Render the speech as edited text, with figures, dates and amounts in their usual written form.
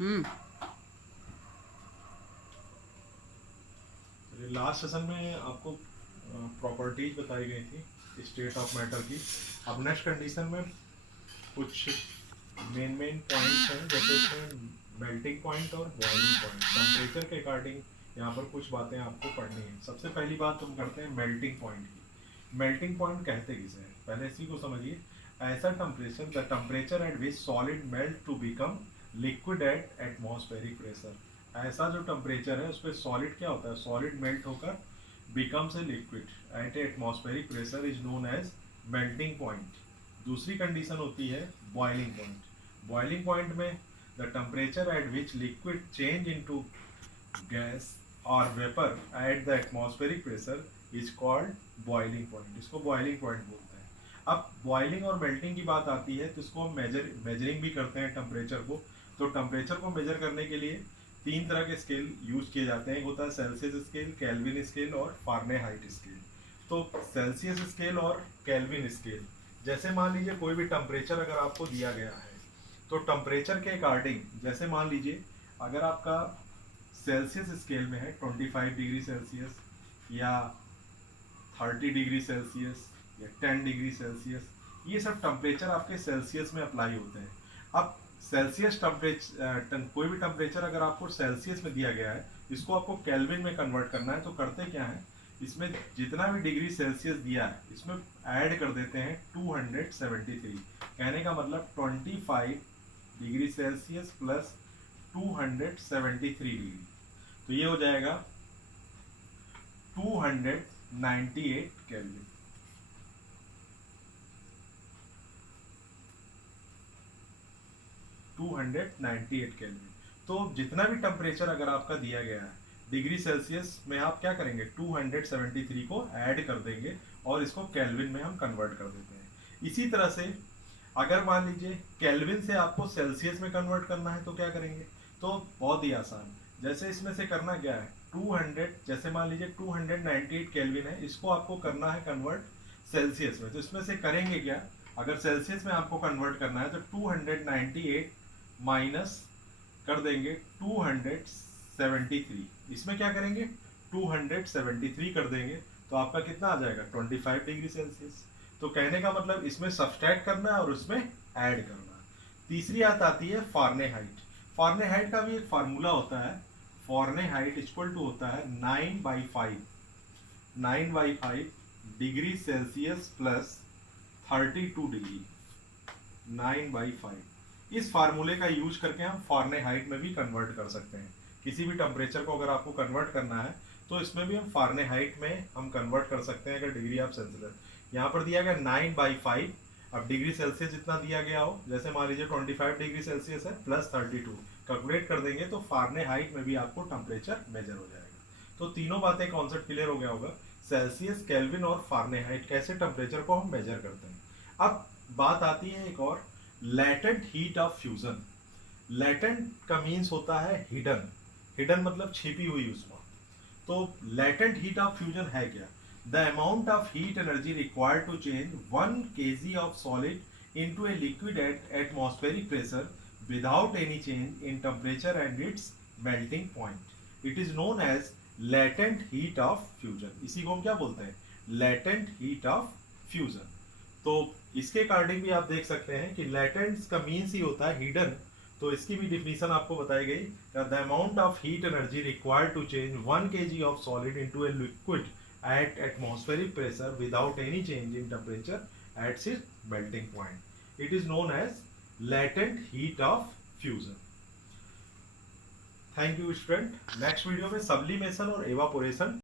हम्म। Last session में आपको properties बताई गई थी स्टेट ऑफ मैटर की। अब नेक्स्ट कंडीशन में कुछ मेन पॉइंट्स हैं, जैसे इसमें मेल्टिंग पॉइंट और बॉइलिंग पॉइंट टेम्परेचर के अकॉर्डिंग यहाँ पर कुछ बातें आपको पढ़नी है। सबसे पहली बात हम करते हैं मेल्टिंग पॉइंट की। मेल्टिंग पॉइंट कहते किसे हैं, पहले इसी को समझिए। ऐसा temperature, the temperature at which solid melt to become liquid at atmospheric pressure. ऐसा जो टेम्परेचर है उस पर सॉलिड क्या होता है, सॉलिड मेल्ट होकर becomes a liquid at atmospheric pressure is known as melting point. दूसरी कंडीशन होती है बॉइलिंग पॉइंट। बॉइलिंग पॉइंट में the temperature at which liquid change into gas और vapour at the atmospheric pressure is called boiling point. इसको boiling point बोलते हैं। अब boiling और मेल्टिंग की बात आती है तो इसको हम मेजरिंग भी करते हैं टेम्परेचर को। तो टेम्परेचर को मेजर करने के लिए तीन तरह के स्केल यूज किए जाते हैं। एक होता है सेल्सियस स्केल, केल्विन स्केल और फारेनहाइट स्केल। तो सेल्सियस स्केल और केल्विन स्केल, जैसे मान लीजिए कोई भी टेम्परेचर अगर आपको दिया गया है तो टेम्परेचर के अकॉर्डिंग, जैसे मान लीजिए अगर आपका सेल्सियस स्केल में है 25 डिग्री सेल्सियस या 30 डिग्री सेल्सियस या 10 डिग्री सेल्सियस, ये सब टेम्परेचर आपके सेल्सियस में अप्लाई होते हैं। अब सेल्सियस टेम्परेचर, कोई भी टेम्परेचर अगर आपको सेल्सियस में दिया गया है, इसको आपको केल्विन में कन्वर्ट करना है। तो करते क्या है, इसमें जितना भी डिग्री सेल्सियस दिया है इसमें ऐड कर देते हैं 273। कहने का मतलब 25 डिग्री सेल्सियस प्लस 273 डिग्री, तो ये हो जाएगा 298 केल्विन। 298 केल्विन। तो जितना भी टेम्परेचर अगर आपका दिया गया है डिग्री सेल्सियस में, आप क्या करेंगे 273 को ऐड कर देंगे और इसको केल्विन में हम कन्वर्ट कर देते हैं। इसी तरह से अगर मान लीजिए केल्विन से आपको सेल्सियस में कन्वर्ट करना है तो क्या करेंगे, तो बहुत ही आसान। जैसे इसमें से करना क्या है, 200, जैसे मान लीजिए 298 केल्विन है, इसको आपको करना है कन्वर्ट सेल्सियस में। तो इसमें से करेंगे क्या, अगर सेल्सियस में आपको कन्वर्ट करना है तो 298 माइनस कर देंगे 273। इसमें क्या करेंगे 273 कर देंगे तो आपका कितना आ जाएगा 25 डिग्री सेल्सियस। तो कहने का मतलब इसमें सब्सट्रैक्ट करना है और उसमें ऐड करना है। तीसरी बात आती है फारेनहाइट। फारेनहाइट का भी एक फार्मूला होता है। फारेनहाइट इक्वल टू होता है 9/5 डिग्री सेल्सियस प्लस 32 डिग्री। 9/5 इस फार्मूले का यूज करके हम फारेनहाइट में भी कन्वर्ट कर सकते हैं। किसी भी टेम्परेचर को अगर आपको कन्वर्ट करना है तो इसमें भी हम फारेनहाइट में हम कन्वर्ट कर सकते हैं अगर डिग्री आप सेल्सियस। यहाँ पर दिया गया 9/5। अब डिग्री सेल्सियस जितना दिया गया हो, जैसे मान लीजिए 25 डिग्री सेल्सियस है प्लस 32, कैलकुलेट कर देंगे तो फारेनहाइट में भी आपको टेम्परेचर मेजर हो जाएगा। तो तीनों बातें कॉन्सेप्ट क्लियर हो गया होगा, सेल्सियस, केल्विन और फारेनहाइट कैसे टेम्परेचर को हम मेजर करते हैं। अब बात आती है एक और, latent heat of fusion. Latent का मीन्स होता है हिडन। हिडन मतलब छिपी हुई ऊष्मा। तो लेटेंट हीट ऑफ फ्यूजन है क्या, the amount of heat energy required to change 1 kg of solid into a liquid at atmospheric pressure without any change in temperature and its melting point. It is known as latent heat of fusion. इसी को हम क्या बोलते हैं, latent heat of fusion. तो इसके according भी आप देख सकते हैं कि लेटेंट का मीन्स ही होता है हिडन। तो इसकी भी डिफिनीशन आपको बताई गई, the amount of heat energy required to change 1 kg of solid into a liquid at atmospheric pressure without any change in temperature at its melting point. It is known as latent heat of fusion. Thank you student. Next video में sublimation और evaporation